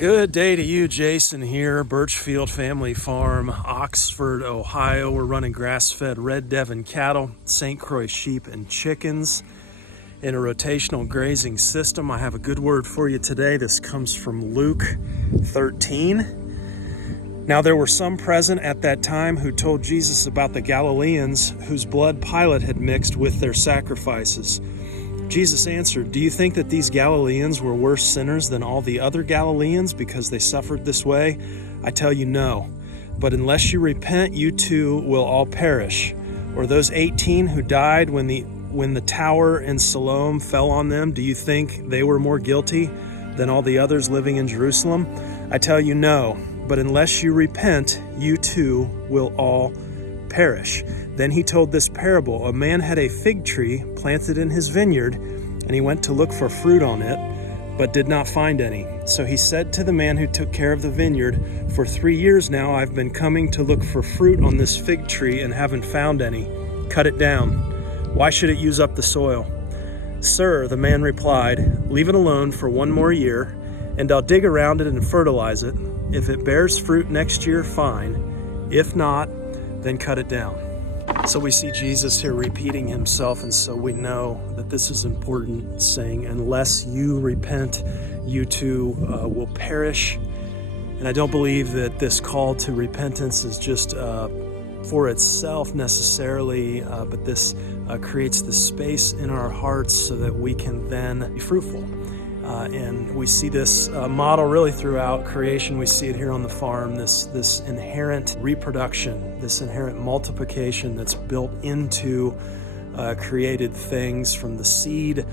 Good day to you, Jason here, Birchfield Family Farm, Oxford, Ohio. We're running grass-fed Red Devon cattle, St Croix sheep and chickens in a rotational grazing system. I have a good word for you today. This comes from Luke 13. Now there were some present at that time who told Jesus about the Galileans whose blood Pilate had mixed with their sacrifices. Jesus answered, "Do you think that these Galileans were worse sinners than all the other Galileans because they suffered this way? I tell you no. But unless you repent, you too will all perish. Or those 18 who died when the tower in Siloam fell on them, do you think they were more guilty than all the others living in Jerusalem? I tell you no. But unless you repent, you too will all perish." Then he told this parable. A man had a fig tree planted in his vineyard, and he went to look for fruit on it, but did not find any. So he said to the man who took care of the vineyard, "For 3 years now I've been coming to look for fruit on this fig tree and haven't found any. Cut it down. Why should it use up the soil?" "Sir," the man replied, "leave it alone for 1 more year, and I'll dig around it and fertilize it. If it bears fruit next year, fine. If not, then cut it down." So we see Jesus here repeating himself, and so we know that this is important, saying, unless you repent, you too will perish. And I don't believe that this call to repentance is just for itself necessarily, but this creates the space in our hearts so that we can then be fruitful. And we see this model really throughout creation. We see it here on the farm, this inherent reproduction, this inherent multiplication that's built into created things, from the seed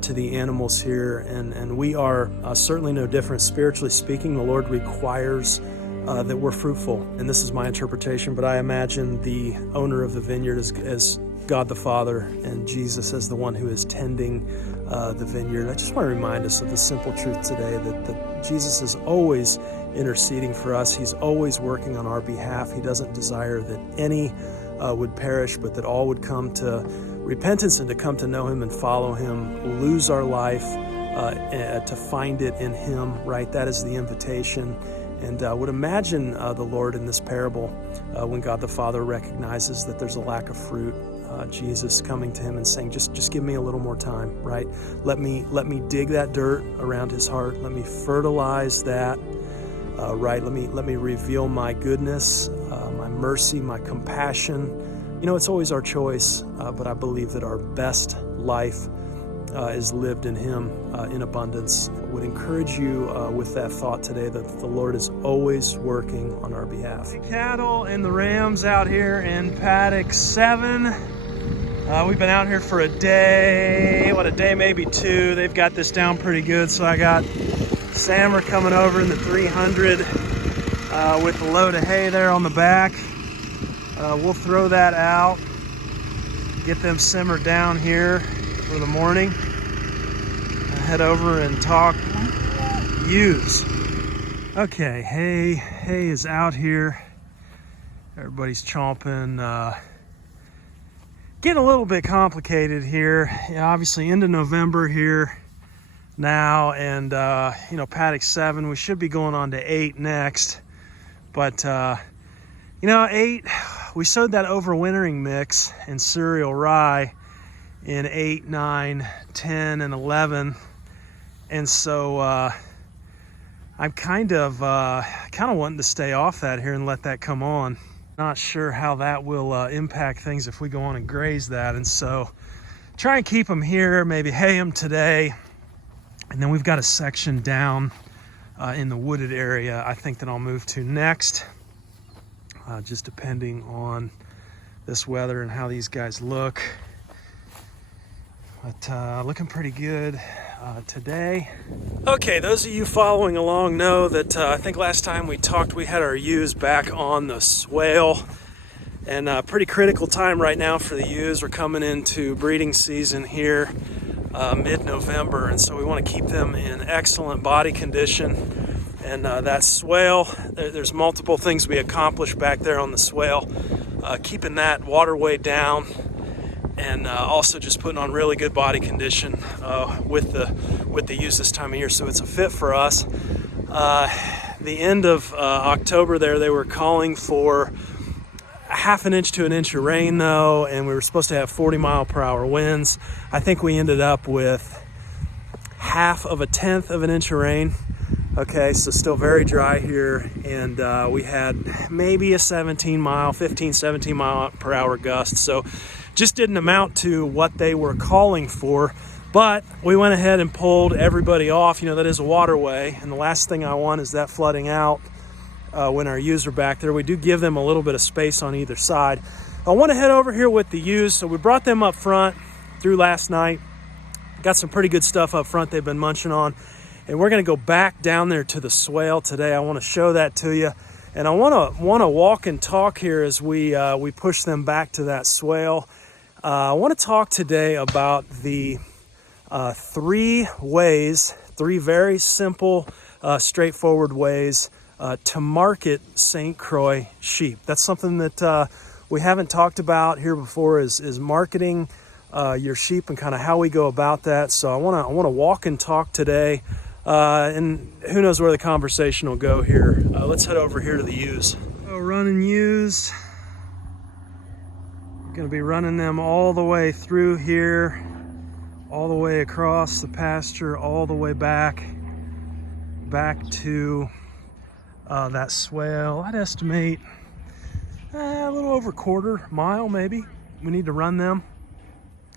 to the animals here. And we are certainly no different. Spiritually speaking, the Lord requires that we're fruitful. And this is my interpretation, but I imagine the owner of the vineyard as God the Father, and Jesus as the one who is tending the vineyard. I just want to remind us of the simple truth today that Jesus is always interceding for us. He's always working on our behalf. He doesn't desire that any would perish, but that all would come to repentance and to come to know him and follow him, lose our life to find it in him, right? That is the invitation. And I would imagine the Lord in this parable, when God the Father recognizes that there's a lack of fruit, Jesus coming to him and saying, just give me a little more time, right? Let me dig that dirt around his heart. Let me fertilize that, right? Let me reveal my goodness, my mercy, my compassion. You know, it's always our choice, but I believe that our best life is lived in him in abundance. I would encourage you with that thought today that the Lord is always working on our behalf. The cattle and the rams out here in paddock 7. We've been out here for a day, maybe 2. They've got this down pretty good. So I got Sammer coming over in the 300 with a load of hay there on the back. We'll throw that out, get them simmered down here for the morning. Head over and talk ewes. Okay, hay is out here. Everybody's chomping. Getting a little bit complicated here. Obviously into November here now, and paddock 7. We should be going on to 8 next, but 8. We sowed that overwintering mix in cereal rye in 8, 9, 10, and 11, and so I'm kind of wanting to stay off that here and let that come on. Not sure how that will impact things if we go on and graze that, and so try and keep them here, maybe hay them today, and then we've got a section down in the wooded area I think that I'll move to next, just depending on this weather and how these guys look. But looking pretty good today. Okay, those of you following along know that I think last time we talked we had our ewes back on the swale, and pretty critical time right now for the ewes. We're coming into breeding season here mid-November, and so we want to keep them in excellent body condition. And that swale, there's multiple things we accomplish back there on the swale, keeping that waterway down, and also just putting on really good body condition with the ewes this time of year. So it's a fit for us. the end of October there, they were calling for a half an inch to an inch of rain though, and we were supposed to have 40-mile-per-hour winds. I think we ended up with half of a tenth of an inch of rain. Okay, so still very dry here, and we had maybe a 15, 17 mile per hour gust. So just didn't amount to what they were calling for, but we went ahead and pulled everybody off. You know, that is a waterway, and the last thing I want is that flooding out when our ewes are back there. We do give them a little bit of space on either side. I want to head over here with the ewes. So we brought them up front through last night. Got some pretty good stuff up front they've been munching on. And we're going to go back down there to the swale today. I want to show that to you. And I want to walk and talk here as we push them back to that swale. I want to talk today about the three very simple, straightforward ways to market St. Croix sheep. That's something that we haven't talked about here before, is marketing your sheep and kind of how we go about that. So I want to walk and talk today, and who knows where the conversation will go here. Let's head over here to the ewes. So running ewes, going to be running them all the way through here, all the way across the pasture, all the way back to that swale. I'd estimate a little over a quarter mile maybe. We need to run them.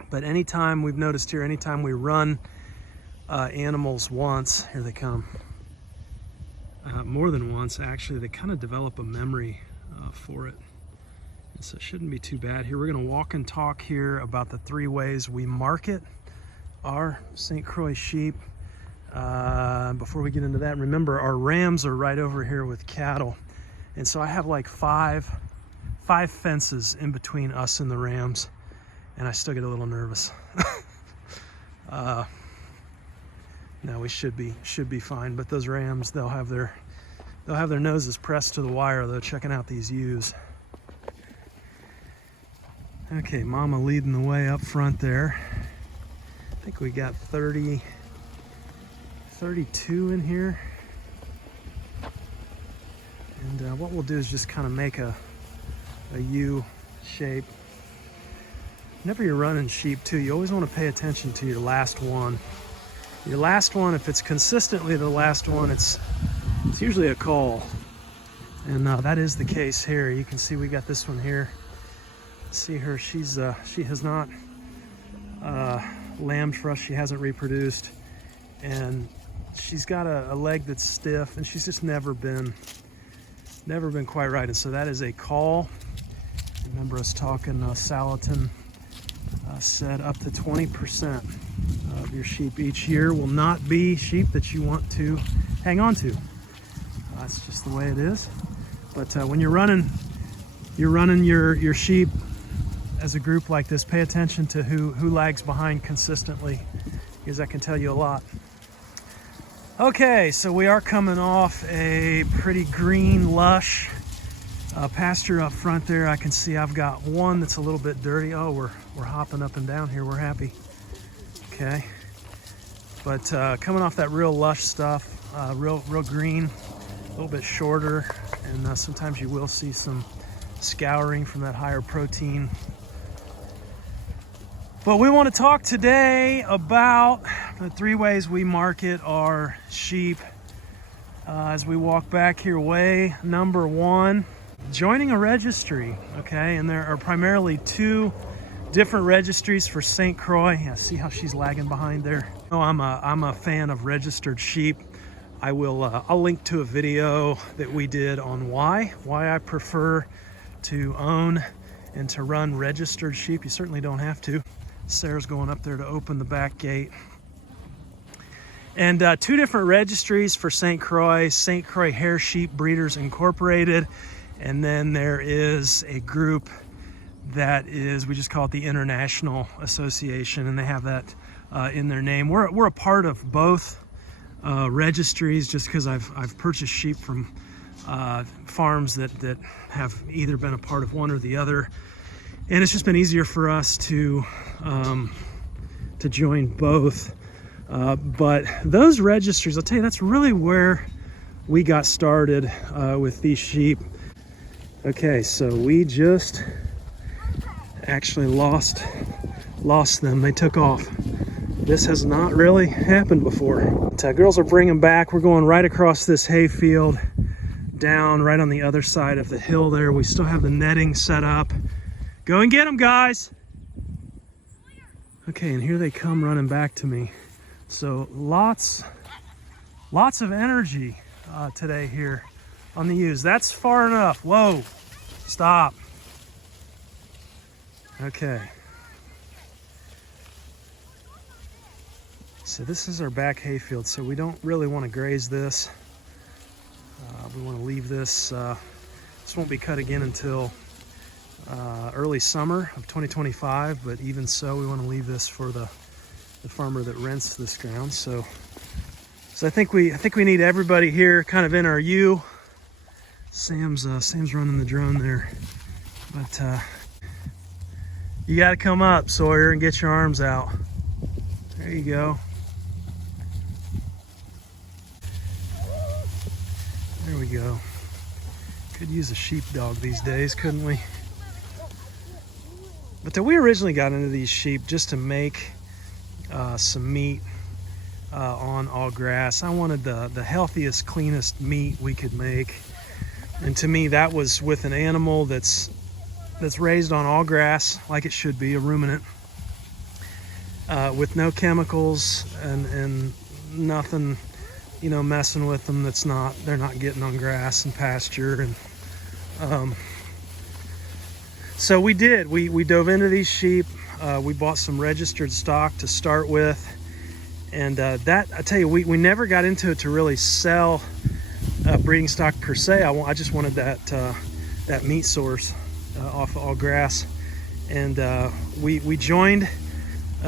But anytime we've noticed here, anytime we run animals once, here they come, more than once actually, they kind of develop a memory for it. And so it shouldn't be too bad here. We're going to walk and talk here about the three ways we market our St. Croix sheep. Before we get into that, remember our rams are right over here with cattle. And so I have like five fences in between us and the rams. And I still get a little nervous. No, we should be fine. But those rams, they'll have their noses pressed to the wire though, checking out these ewes. Okay, Mama leading the way up front there. I think we got 32 in here. And what we'll do is just kind of make a U shape. Whenever you're running sheep too, you always want to pay attention to your last one. Your last one, if it's consistently the last one, it's usually a call. And that is the case here. You can see we got this one here. See her, she has not lambed for us. She hasn't reproduced. And she's got a leg that's stiff, and she's just never been quite right. And so that is a call. Remember us talking, Salatin said up to 20% of your sheep each year will not be sheep that you want to hang on to. That's just the way it is. But when you're running your sheep as a group like this, pay attention to who lags behind consistently, because that can tell you a lot. Okay, so we are coming off a pretty green, lush pasture up front there. I can see I've got one that's a little bit dirty. Oh, we're hopping up and down here. We're happy. Okay, but coming off that real lush stuff, real green, a little bit shorter, and sometimes you will see some scouring from that higher protein. But we want to talk today about the three ways we market our sheep. As we walk back here, way number one, joining a registry. Okay, and there are primarily two different registries for St. Croix. Yeah, see how she's lagging behind there? Oh, I'm a fan of registered sheep. I'll link to a video that we did on why I prefer to own and to run registered sheep. You certainly don't have to. Sarah's going up there to open the back gate. And two different registries for St. Croix Hair Sheep Breeders Incorporated. And then there is a group that is, we just call it the International Association, and they have that in their name. We're a part of both registries, just because I've purchased sheep from farms that have either been a part of one or the other, and it's just been easier for us to join both. But those registries, I'll tell you, that's really where we got started with these sheep. Okay, so we just actually lost them. They took off. This has not really happened before. Girls are bringing back. We're going right across this hay field, down right on the other side of the hill there. We still have the netting set up. Go and get them, guys. Okay, and here they come running back to me. So lots of energy today here on the ewes. That's far enough. Whoa, stop. Okay. So this is our back hayfield, so we don't really want to graze this. We want to leave this. This won't be cut again until early summer of 2025, but even so, we want to leave this for the farmer that rents this ground. So I think we need everybody here, kind of in our ewe. Sam's running the drone there, but you got to come up, Sawyer, and get your arms out. There you go. There we go. Could use a sheepdog these days, couldn't we? But we originally got into these sheep just to make some meat on all grass. I wanted the healthiest, cleanest meat we could make. And to me, that was with an animal that's raised on all grass, like it should be, a ruminant, with no chemicals and nothing, you know, messing with them. They're not getting on grass and pasture. And so we dove into these sheep. We bought some registered stock to start with, and that, I tell you, we never got into it to really sell breeding stock per se. I just wanted that meat source off of all grass, and we joined,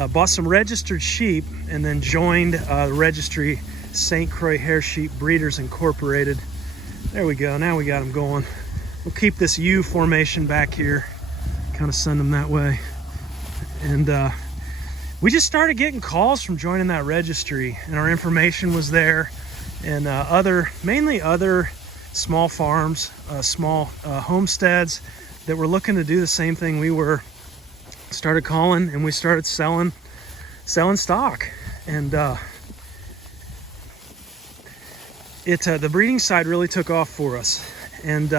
bought some registered sheep, and then joined the registry, St Croix Hair Sheep Breeders Incorporated. There we go. Now we got them going. We'll keep this U formation back here, kind of send them that way. And we just started getting calls from joining that registry, and our information was there, and mainly other small farms, small homesteads that were looking to do the same thing we were, started calling, and we started selling stock. And the breeding side really took off for us. And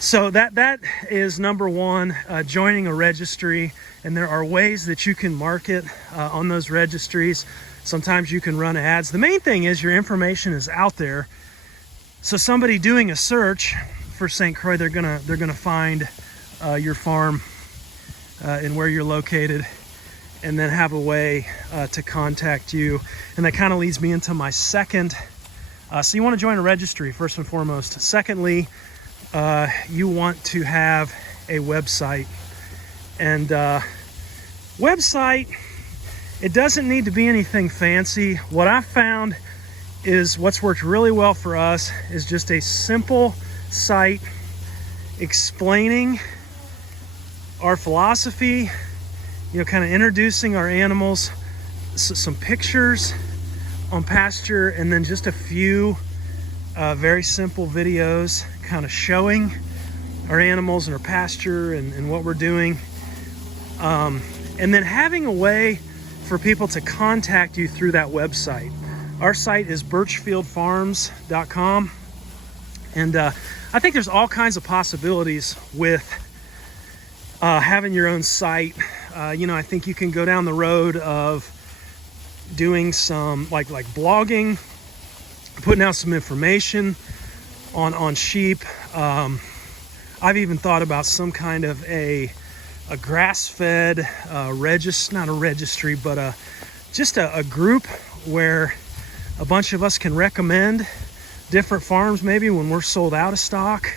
so that is number one, joining a registry. And there are ways that you can market on those registries. Sometimes you can run ads. The main thing is your information is out there. So somebody doing a search for St. Croix, they're gonna find your farm and where you're located, and then have a way to contact you. And that kind of leads me into my second. So you want to join a registry first and foremost. Secondly, you want to have a website. And website, it doesn't need to be anything fancy. What I found is what's worked really well for us is just a simple site explaining our philosophy, you know, kind of introducing our animals, some pictures on pasture, and then just a few very simple videos kind of showing our animals and our pasture and what we're doing. And then having a way for people to contact you through that website. Our site is birchfieldfarms.com. And I think there's all kinds of possibilities with having your own site. You know, I think you can go down the road of doing some like blogging, putting out some information on sheep. I've even thought about some kind of a grass-fed not a registry, but just a group where a bunch of us can recommend different farms, maybe when we're sold out of stock,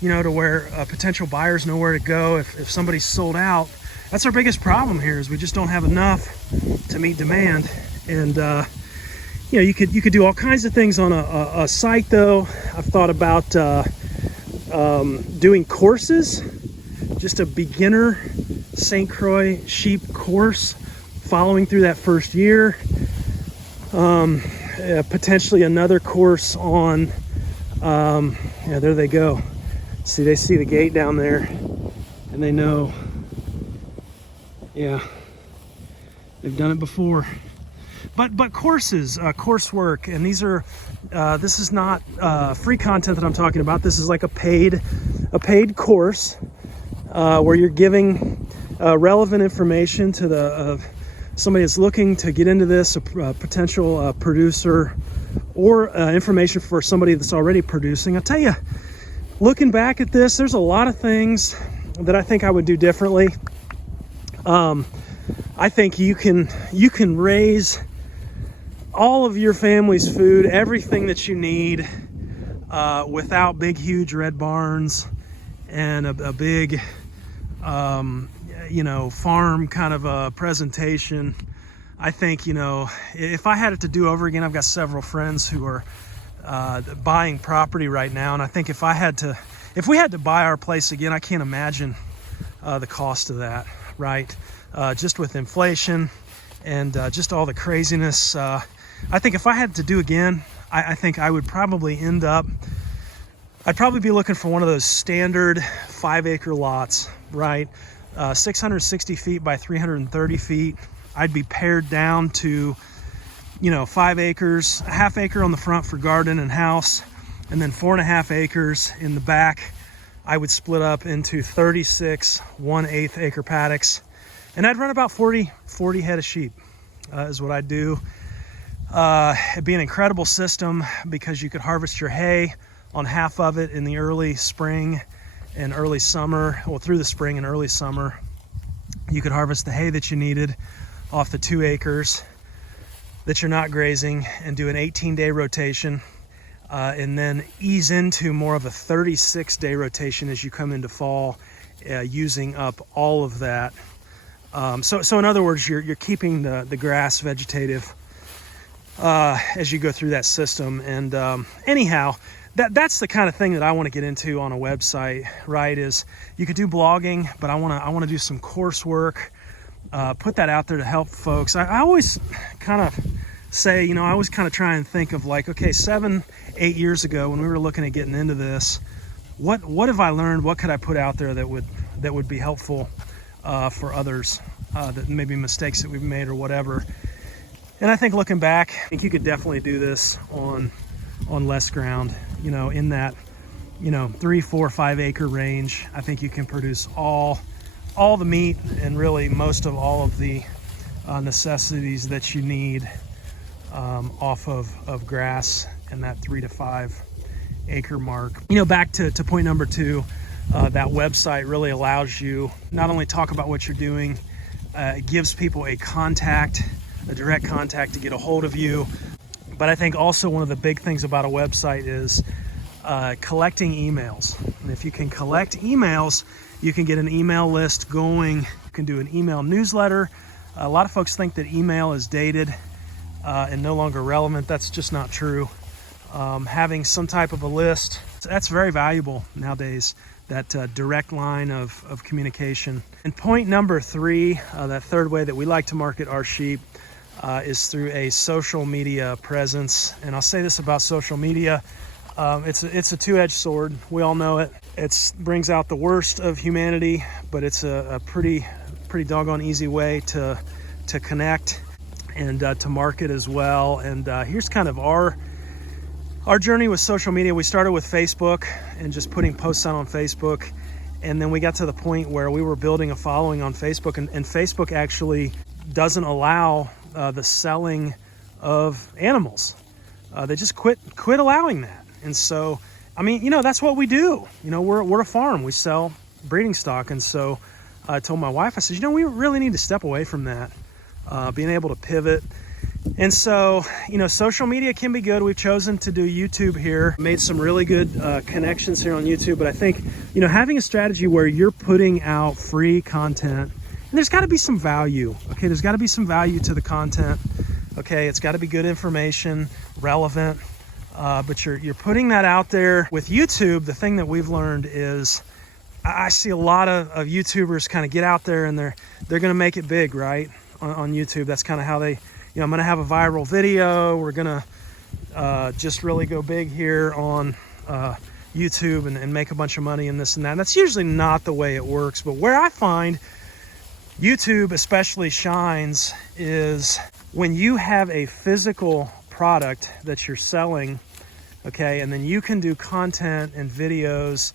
you know, to where potential buyers know where to go if somebody's sold out. That's our biggest problem here, is we just don't have enough to meet demand. And you know, you could do all kinds of things on a site, though. I've thought about doing courses, just a beginner St. Croix sheep course, following through that first year. potentially another course on, yeah, there they go. See, they see the gate down there, and they know, yeah, they've done it before. But courses, coursework, and these are, this is not free content that I'm talking about. This is like a paid course where you're giving relevant information to the somebody that's looking to get into this, a potential producer, or information for somebody that's already producing. I'll tell you, looking back at this, there's a lot of things that I think I would do differently. I think you can raise all of your family's food, everything that you need, without big, huge red barns and a big, farm kind of a presentation. I think, if I had it to do over again, I've got several friends who are buying property right now, and I think if we had to buy our place again, I can't imagine the cost of that, right? Just with inflation and just all the craziness. I think if I had to do again, I think I would probably I'd probably be looking for one of those standard 5-acre lots, right? 660 feet by 330 feet. I'd be pared down to, 5 acres, a half acre on the front for garden and house, and then 4.5 acres in the back. I would split up into 36 1/8 acre paddocks, and I'd run about 40 head of sheep, is what I'd do. It'd be an incredible system because you could harvest your hay on half of it in the early spring and early summer, well, through the spring and early summer. You could harvest the hay that you needed off the 2 acres that you're not grazing and do an 18-day rotation, and then ease into more of a 36-day rotation as you come into fall, using up all of that. So in other words, you're keeping the grass vegetative as you go through that system. And anyhow, that's the kind of thing that I want to get into on a website, right? Is you could do blogging, but I want to do some coursework, put that out there to help folks. I always kind of say, I always kind of try and think of like, okay, 7-8 years ago when we were looking at getting into this, what have I learned? What could I put out there that would be helpful for others, that maybe mistakes that we've made or whatever. And I think looking back, I think you could definitely do this on less ground, in that, 3, 4, 5 acre range. I think you can produce all the meat and really most of all of the necessities that you need off of grass and that 3 to 5 acre mark. Back to point number 2, that website really allows you not only talk about what you're doing, it gives people a direct contact to get a hold of you. But I think also one of the big things about a website is collecting emails. And if you can collect emails, you can get an email list going. You can do an email newsletter. A lot of folks think that email is dated and no longer relevant. That's just not true. Having some type of a list, that's very valuable nowadays, that direct line of communication. And point number 3, that third way that we like to market our sheep, is through a social media presence. And I'll say this about social media, it's a two-edged sword. We all know it. It brings out the worst of humanity, but it's a pretty doggone easy way to connect and to market as well. And here's kind of our journey with social media. We started with Facebook and just putting posts out on Facebook, and then we got to the point where we were building a following on Facebook, and Facebook actually doesn't allow the selling of animals. They just quit allowing that. And so, that's what we do. We're a farm. We sell breeding stock. And so I told my wife, I said, we really need to step away from that, being able to pivot. And so, social media can be good. We've chosen to do YouTube here, made some really good connections here on YouTube. But I think, having a strategy where you're putting out free content, and there's got to be some value. Okay, there's got to be some value to the content. Okay, it's got to be good information, relevant. But you're putting that out there. With YouTube, the thing that we've learned is I see a lot of YouTubers kind of get out there and they're going to make it big, right? On YouTube, that's kind of how they, I'm going to have a viral video. We're going to, just really go big here on YouTube and make a bunch of money and this and that. And that's usually not the way it works. But where I find YouTube especially shines is when you have a physical product that you're selling, okay, and then you can do content and videos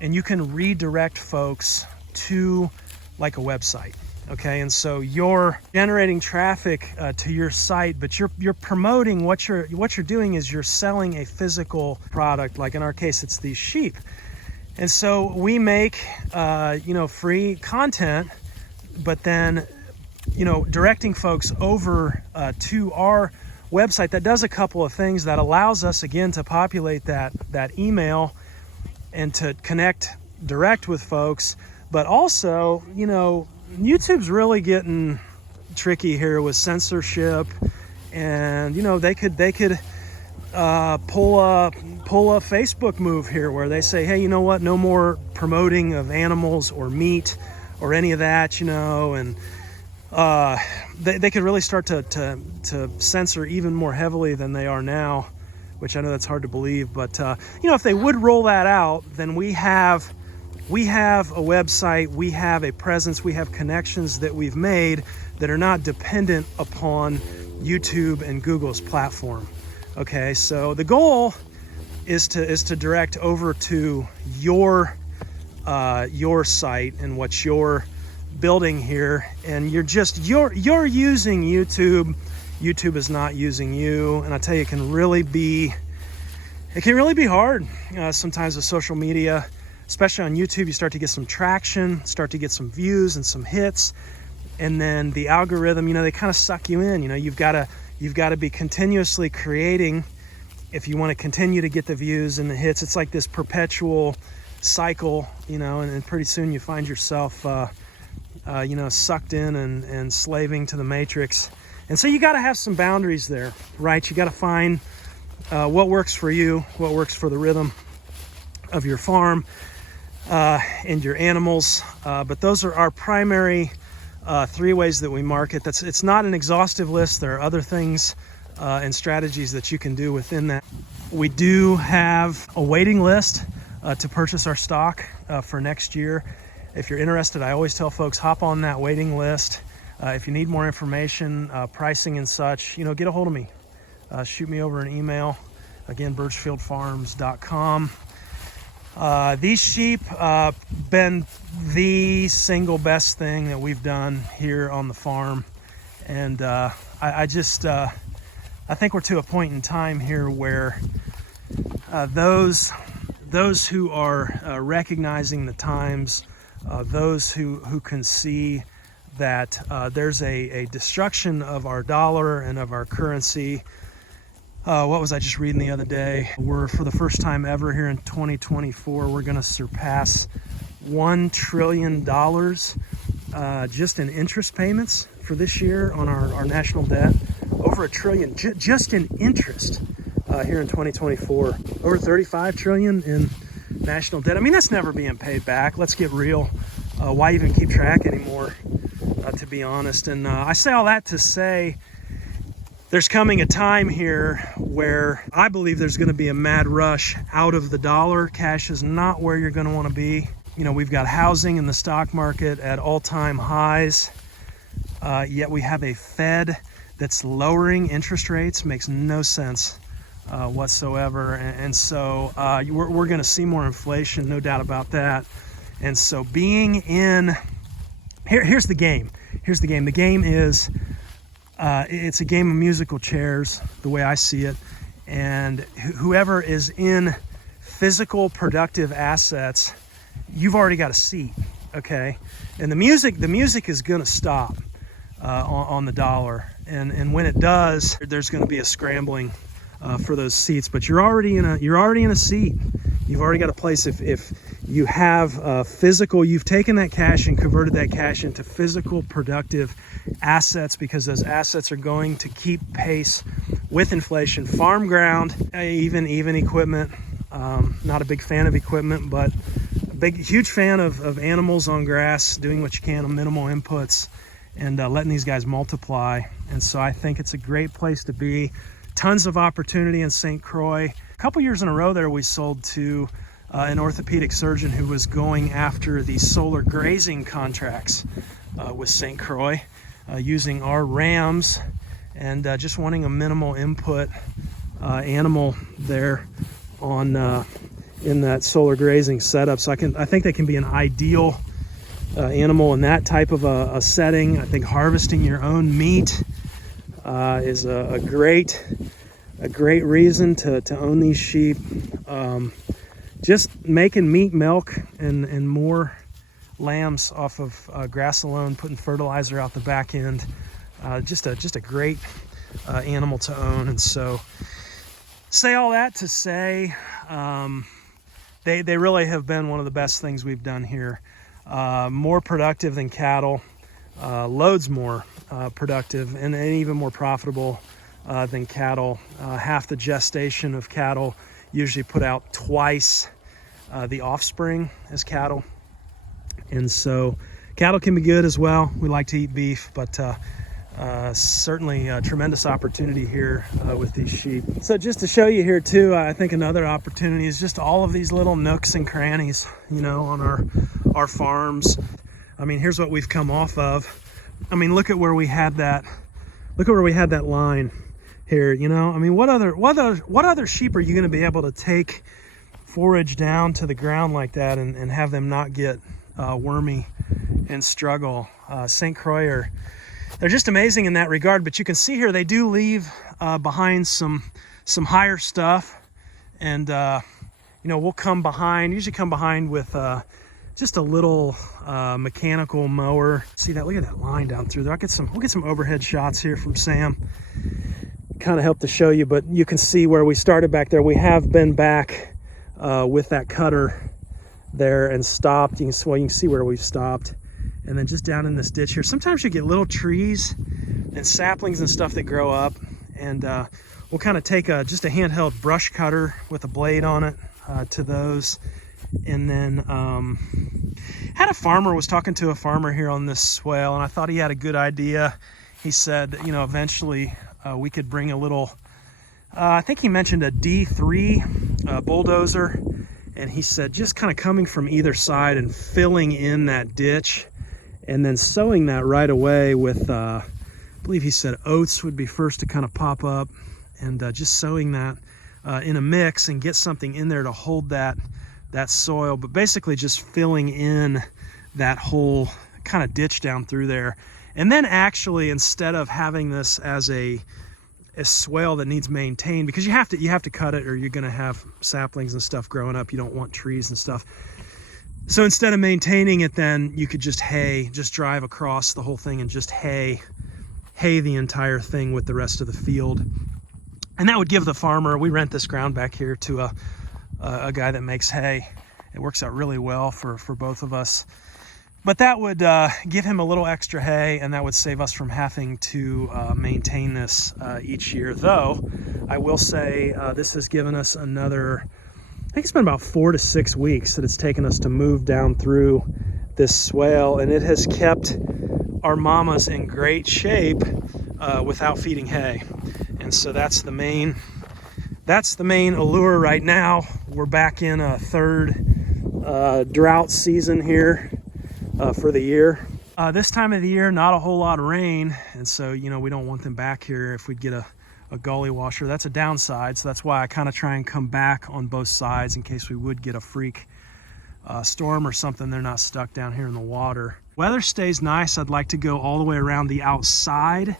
and you can redirect folks to like a website. Okay, and so you're generating traffic to your site, but you're promoting what you're doing is you're selling a physical product. Like in our case, it's these sheep, and so we make free content, but then directing folks over to our website that does a couple of things that allows us again to populate that email and to connect direct with folks, but also YouTube's really getting tricky here with censorship, and they could pull a Facebook move here where they say, hey, you know what, no more promoting of animals or meat or any of that, and they could really start to censor even more heavily than they are now, which I know that's hard to believe, but if they would roll that out, then we have a website, we have a presence, we have connections that we've made that are not dependent upon YouTube and Google's platform. Okay, so the goal is to direct over to your site and what you're building here, and you're using YouTube. YouTube is not using you, and I tell you, it can really be hard sometimes with social media. Especially on YouTube, you start to get some traction, start to get some views and some hits, and then the algorithm, they kind of suck you in. You've got to be continuously creating if you want to continue to get the views and the hits. It's like this perpetual cycle, and pretty soon you find yourself, sucked in and slaving to the matrix. And so you got to have some boundaries there, right? You got to find what works for you, what works for the rhythm of your farm. And your animals, but those are our primary 3 ways that we market. It's not an exhaustive list. There are other things and strategies that you can do within that. We do have a waiting list to purchase our stock for next year. If you're interested, I always tell folks, hop on that waiting list. If you need more information, pricing and such, get a hold of me. Shoot me over an email. Again, birchfieldfarms.com. These sheep been the single best thing that we've done here on the farm, and I think we're to a point in time here where those who are recognizing the times, those who can see that there's a destruction of our dollar and of our currency. What was I just reading the other day? We're, for the first time ever here in 2024, we're going to surpass $1 trillion just in interest payments for this year on our national debt. Over $1 trillion just in interest here in 2024. Over $35 trillion in national debt. I mean, that's never being paid back. Let's get real. Why even keep track anymore, to be honest? And I say all that to say, there's coming a time here where I believe there's going to be a mad rush out of the dollar. Cash is not where you're going to want to be. We've got housing and the stock market at all-time highs, yet we have a Fed that's lowering interest rates. Makes no sense whatsoever. And so we're going to see more inflation, no doubt about that. And so here's the game. The game is, it's a game of musical chairs, the way I see it, and whoever is in physical productive assets, you've already got a seat, okay? And the music is going to stop on the dollar, and when it does, there's going to be a scrambling for those seats. But you're already in a seat. You've already got a place. If you have physical, you've taken that cash and converted that cash into physical productive assets, because those assets are going to keep pace with inflation. Farm ground, even equipment. Not a big fan of equipment, but huge fan of animals on grass, doing what you can on minimal inputs, and letting these guys multiply. And so I think it's a great place to be Tons of opportunity in St Croix. A couple years in a row there, we sold to an orthopedic surgeon who was going after the solar grazing contracts with St Croix, using our rams and just wanting a minimal input animal there on in that solar grazing setup. So I think they can be an ideal animal in that type of a setting. I think harvesting your own meat is a great reason to own these sheep. Just making meat, milk, and more lambs off of grass alone, putting fertilizer out the back end. Just a great animal to own. And so, say all that to say, they really have been one of the best things we've done here. More productive than cattle, loads more productive, and even more profitable than cattle. Half the gestation of cattle usually put out twice the offspring as cattle. And so cattle can be good as well. We like to eat beef, but certainly a tremendous opportunity here with these sheep. So just to show you here too, I think another opportunity is just all of these little nooks and crannies, you know, on our farms. I mean, here's what we've come off of. I mean, look at where we had that line here, you know. I mean, what other sheep are you going to be able to take forage down to the ground like that and have them not get wormy and struggle? St Croix they're just amazing in that regard. But you can see here they do leave behind some higher stuff, and you know, we'll usually come behind with just a little mechanical mower. See that? Look at that line down through there. We'll get some overhead shots here from Sam. Kind of help to show you, but you can see where we started back there. We have been back with that cutter there and stopped. You can see where we've stopped. And then just down in this ditch here, sometimes you get little trees and saplings and stuff that grow up, and we'll kind of take just a handheld brush cutter with a blade on it to those. And then was talking to a farmer here on this swale, and I thought he had a good idea. He said, you know, eventually we could bring a little, I think he mentioned a D3 bulldozer, and he said just kind of coming from either side and filling in that ditch, and then sowing that right away with, I believe he said oats would be first to kind of pop up, and just sowing that in a mix and get something in there to hold that soil, but basically just filling in that whole kind of ditch down through there. And then actually, instead of having this as a swale that needs maintained, because you have to cut it or you're going to have saplings and stuff growing up. You don't want trees and stuff. So instead of maintaining it, then you could just drive across the whole thing and just hay the entire thing with the rest of the field. And that would give the farmer, we rent this ground back here to a guy that makes hay. It works out really well for both of us. But that would give him a little extra hay, and that would save us from having to maintain this each year. Though, I will say this has given us another, I think it's been about 4 to 6 weeks that it's taken us to move down through this swale, and it has kept our mamas in great shape without feeding hay. And so that's the main allure right now. We're back in a third drought season here for the year. This time of the year, not a whole lot of rain, and so, you know, we don't want them back here if we'd get a gully washer. That's a downside, so that's why I kind of try and come back on both sides in case we would get a freak storm or something. They're not stuck down here in the water. Weather stays nice. I'd like to go all the way around the outside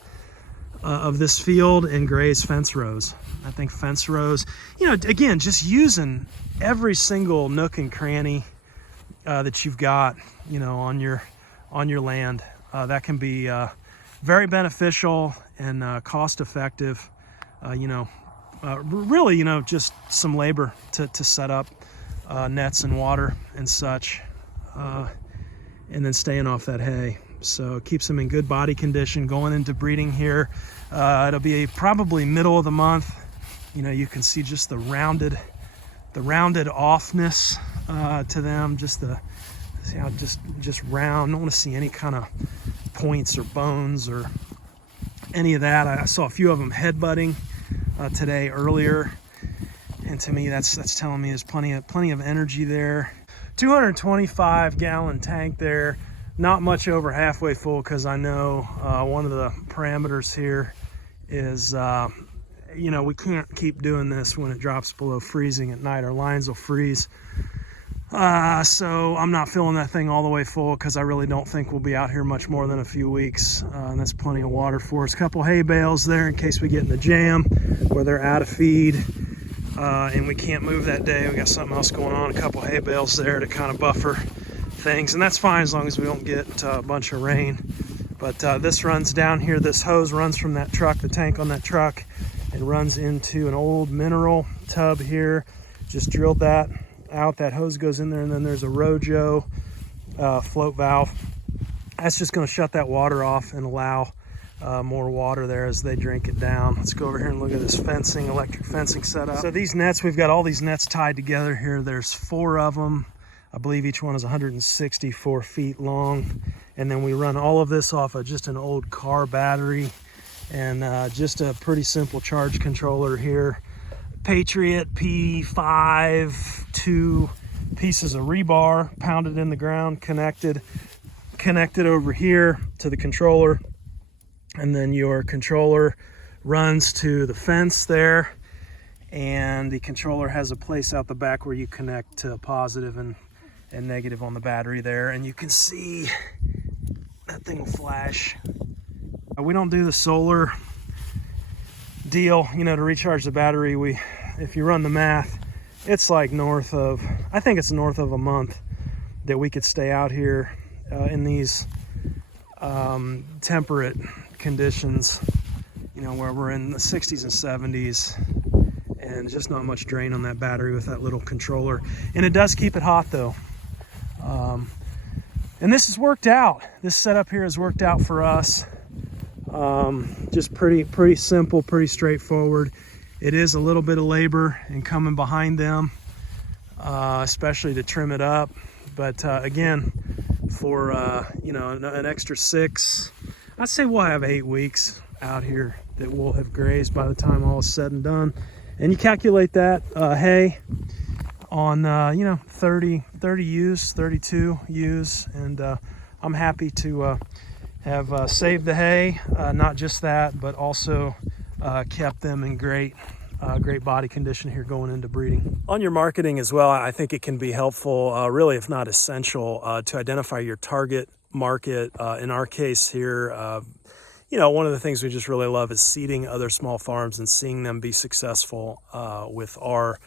of this field and graze fence rows. I think fence rows, you know, again, just using every single nook and cranny that you've got, you know, on your land. That can be very beneficial and cost effective. Really, you know, just some labor to set up nets and water and such, and then staying off that hay. So it keeps them in good body condition going into breeding here. It'll be probably middle of the month. You know, you can see just the rounded offness to them. Just just round. Don't want to see any kind of points or bones or any of that. I saw a few of them headbutting today earlier, and to me that's telling me there's plenty of energy there. 225 gallon tank there, not much over halfway full, because I know one of the parameters here is we can't keep doing this when it drops below freezing at night. Our lines will freeze. So I'm not filling that thing all the way full, because I really don't think we'll be out here much more than a few weeks. And that's plenty of water for us. A couple hay bales there in case we get in a jam where they're out of feed and we can't move that day. We got something else going on. A couple hay bales there to kind of buffer things, and that's fine as long as we don't get a bunch of rain. But this runs down here. This hose runs from that truck, the tank on that truck, and runs into an old mineral tub here. Just drilled that out. That hose goes in there, and then there's a Rojo float valve. That's just going to shut that water off and allow more water there as they drink it down. Let's go over here and look at this fencing, electric fencing setup. So these nets, we've got all these nets tied together here. There's 4 of them. I believe each one is 164 feet long, and then we run all of this off of just an old car battery and just a pretty simple charge controller here. Patriot P5, 2 pieces of rebar pounded in the ground, connected over here to the controller, and then your controller runs to the fence there, and the controller has a place out the back where you connect to positive and negative on the battery there, and you can see that thing will flash. We don't do the solar deal, to recharge the battery. If you run the math, it's like I think it's north of a month that we could stay out here in these temperate conditions, where we're in the 60s and 70s, and just not much drain on that battery with that little controller. And it does keep it hot though. And this has worked out. This setup here has worked out for us. Just pretty simple, pretty straightforward. It is a little bit of labor in coming behind them, especially to trim it up. But again, for an extra 6, I'd say we'll have 8 weeks out here that we'll have grazed by the time all is said and done. And you calculate that hay on 30 ewes, 32 ewes, and I'm happy to have saved the hay. Not just that, but also kept them in great body condition here going into breeding. On your marketing as well, I think it can be helpful, really if not essential, to identify your target market. In our case here, one of the things we just really love is seeding other small farms and seeing them be successful with our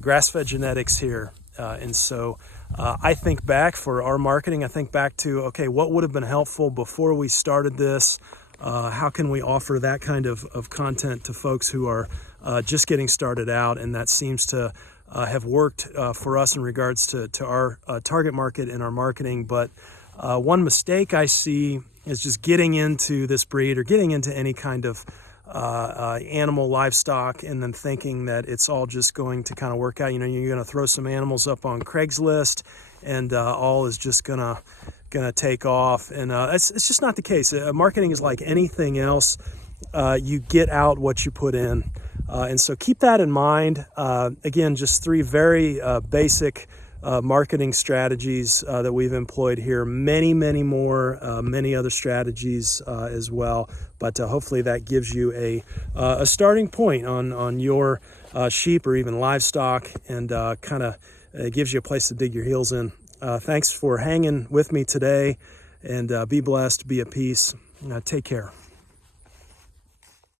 grass-fed genetics here. And so I think back for our marketing, I think back to, okay, what would have been helpful before we started this? How can we offer that kind of content to folks who are just getting started out? And that seems to have worked for us in regards to our target market and our marketing. But one mistake I see is just getting into this breed or getting into any kind of animal, livestock, and then thinking that it's all just going to kind of work out. You're going to throw some animals up on Craigslist and all is just gonna take off, and it's just not the case. Marketing is like anything else. You get out what you put in, and so keep that in mind. Again, just 3 very basic marketing strategies that we've employed here. Many more, many other strategies as well. But hopefully that gives you a starting point on your sheep or even livestock, and kind of gives you a place to dig your heels in. Thanks for hanging with me today, and be blessed, be at peace. Take care.